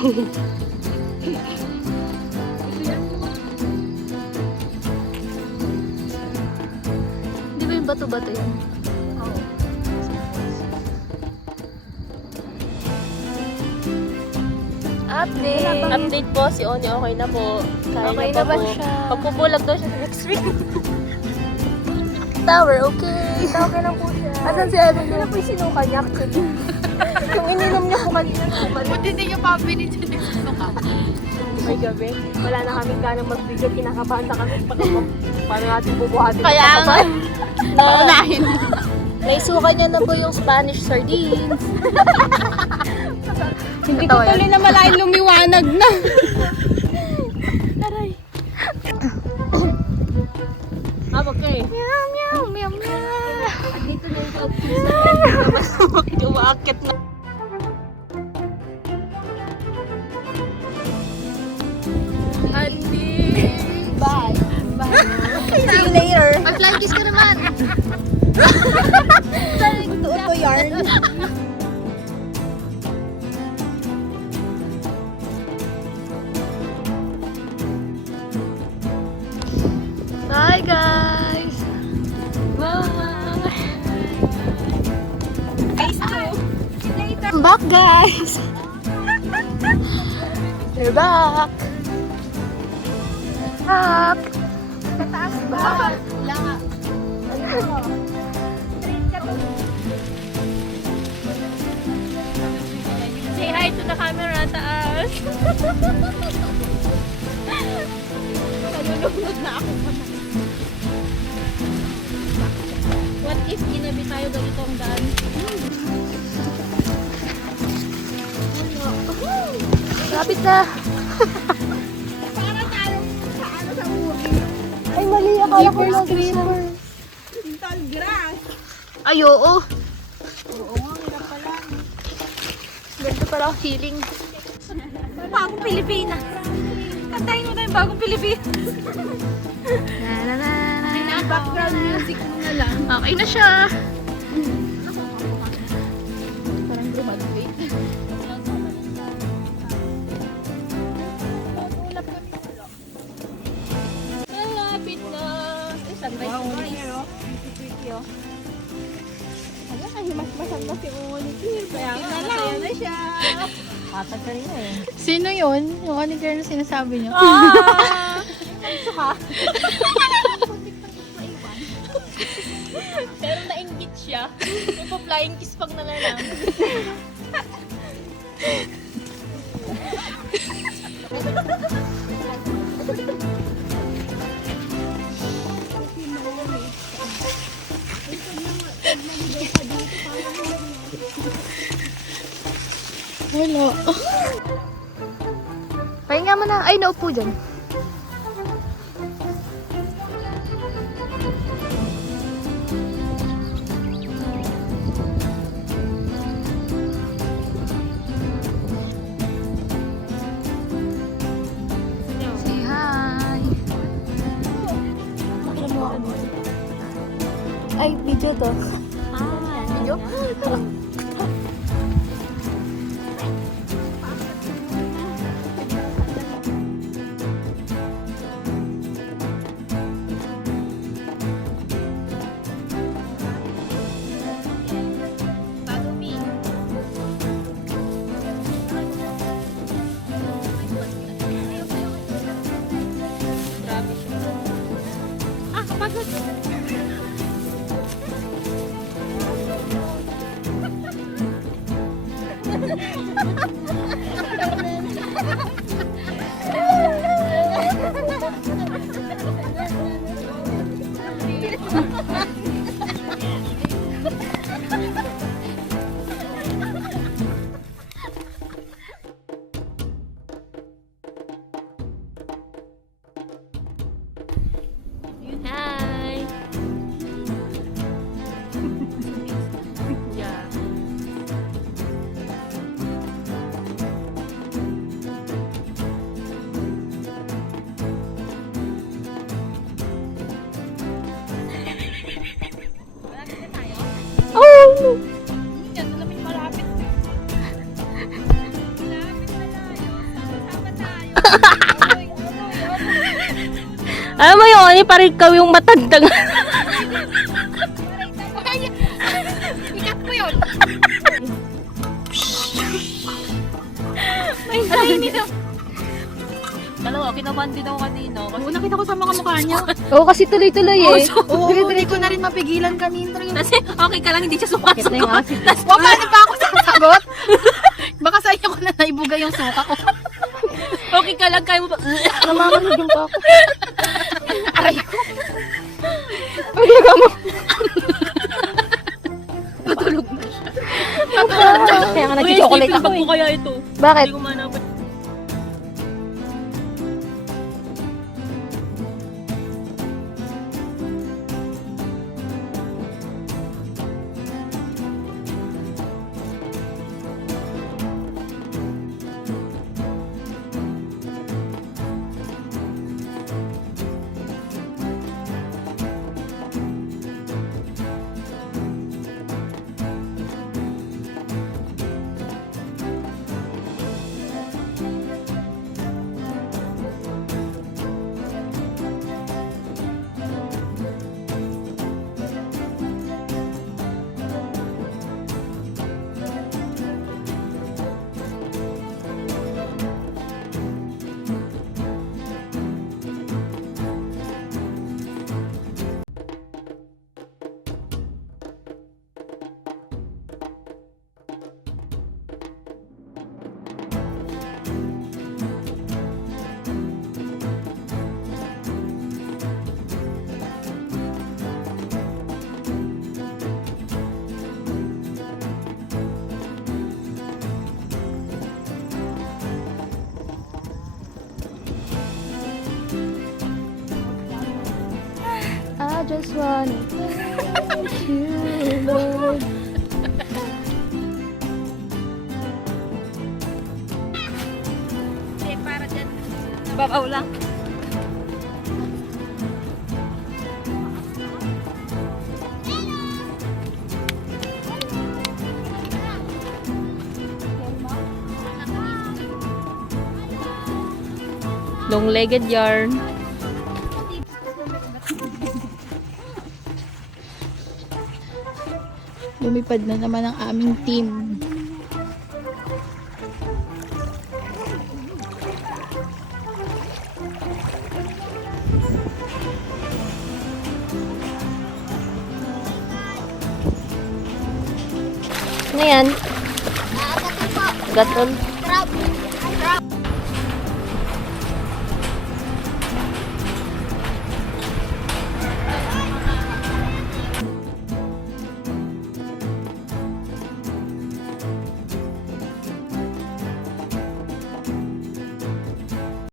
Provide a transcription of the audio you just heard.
Di ba yung bato-bato yan? Oo. Update! Update po, si Oni okay na po. Kaya Okay na na ba po. siya? Pagpubulag daw siya next week. Tower, okay. Okay lang po siya. Asan si Evan? Ano po yung sinuka niya actually? Yung ininom niya po kanina. Buti hindi niyo pa pinit siya ng suka. May gabi. Wala na kami ganang mag-video. Kinakabahan na kami. Paano natin bubuhatin? Kaya nga. Paunahin. Naisuka niya na po yung Spanish sardines. Hindi ko tuloy na malaking lumiwanag na. Aray. Okay. Meow, meow, meow, meow. Dito na yung outfit. Mas umaakit na. Andy. Bye. Bye. See you later. May flying kiss ka naman. Ito yarn. Bye, guys. Bye. I'm back, guys. We're back. Back. Back. Say hi to the camera, taas. Nalulunod na ako. What if ginabi tayo ganito ang daan? Lapit na. Para tayo sa ano sa movie. Ay, mali. Akala ko lang Creeper. Tall grass. Ay, oo. Oo nga, hirap pala. Ganito pala ang feeling. Bagong Pilipinas. Kantahin mo tayong bagong Pilipinas. Na, na, na, na. Background music mo na lang. Okay na siya. Parang graduate. Malapit na. Sunrise. Wala, himas-masan na si Unikir. Kaya masaya na siya. Hatag ka rin eh. Sino yun? Yung oniger na sinasabi niyo? Ah! Ito ka. Pero nainggit siya. Nagpa-flying kiss pag nangalang. Wala. Pahinga mo na. Ay, naupo dyan. Say hi. Ay, video to. Video? Hi. Yeah. Alam mo yun, Oni, parang ikaw yung matandang. Ikat mo yun. Dalawa, kinabahan din ako kanina. Oo, nakita ko sa mga mukha niya. Oo, kasi tuloy-tuloy eh. Oo, hindi ko na rin mapigilan kanina. Kasi okay ka lang, hindi siya sumasagot. Bakit na yung acid? Paano pa ako sasagot? Baka sa iyo ko na naibuga yung suka ko. Okay ka lang, kaya mo pa. Namamanod yung pa ako. Aray ko. Ang ginagawa mo. Matulog na siya. Kaya nga nag-chocolate ako Pag eh. ko kaya ito. Bakit? Hindi ko manapan. I just wanna thank you, Lord. Hindi, para dyan. Nababaw lang. Long-legged yarn. Lumipad na naman ang aming team. Ano yan? Gatol.